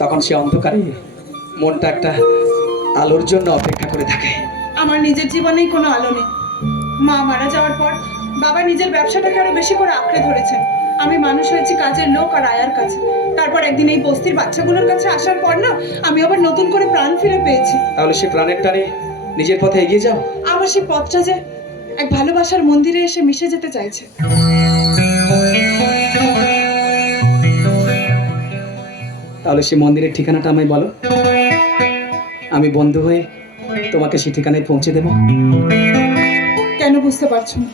তখন সে অন্ধকারে মনটা একটা আলোর জন্য অপেক্ষা করে থাকে। আমার নিজের জীবনেই কোনো আলো নেই। মা মারা যাওয়ার পর বাবা নিজের ব্যবসাটাকে আরো বেশি করে আঁকড়ে ধরেছেন। আমি মানুষ হয়েছি কাজের লোক আর আয়ার কাছে। তারপর একদিন এই বস্তির বাচ্চাগুলোর কাছে আসার পর না, আমি আবার নতুন করে প্রাণ ফিরে পেয়েছি। তাহলে সে প্রাণের টানে নিজের পথে এগিয়ে যাও। আমার সেই পথটা যে এক ভালোবাসার মন্দিরে এসে মিশে যেতে চাইছে। তাহলে সে মন্দিরের ঠিকানাটা আমায় বলো, আমি বন্ধু হয়ে তোমাকে সেই ঠিকানায় পৌঁছে দেব। কেন বুঝতে পারছো না?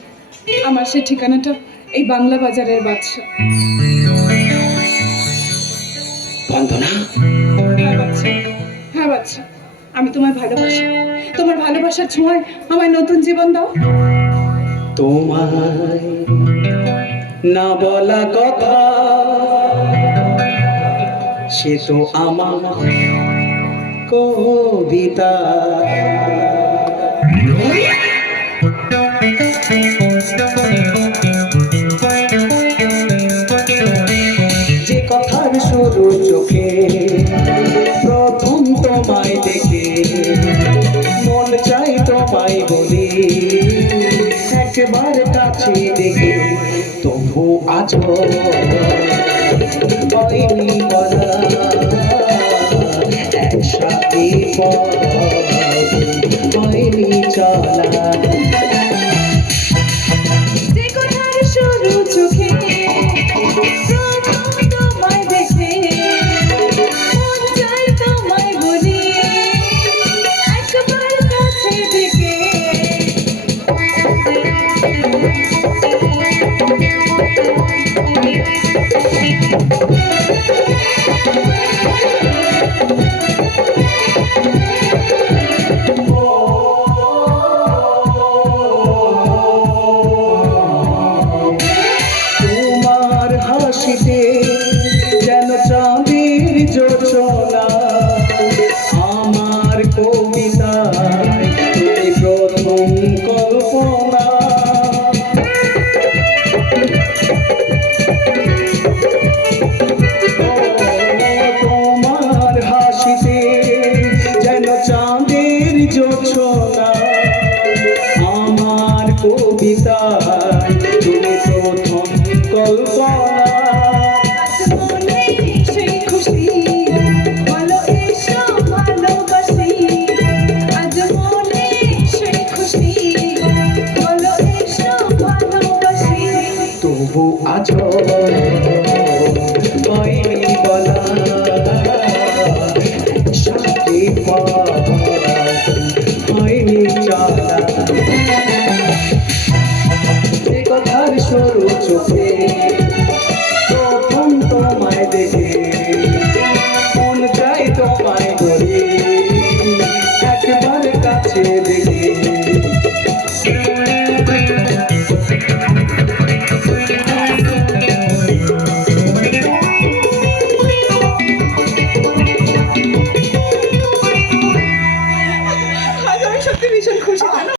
আমার সেই ঠিকানাটা এই বাংলা বাজারের বাদশা। বন্দনা, হ্যাঁ বাচ্চা, হ্যাঁ বাচ্চা, আমি তোমায় ভালোবাসি। তোমার ভালোবাসার ছোঁয়ায় আমায় নতুন জীবন দাও। তোমায় না বলা কথা সে তো আমার কবিতা। যে কথার শুরু চোখে প্রথম তোমায় দেখে মন চাই তোমায় বলি, একবার কাছে দেখে তবু আজ হয়নি বলা, একসাথে হয়নি চলা।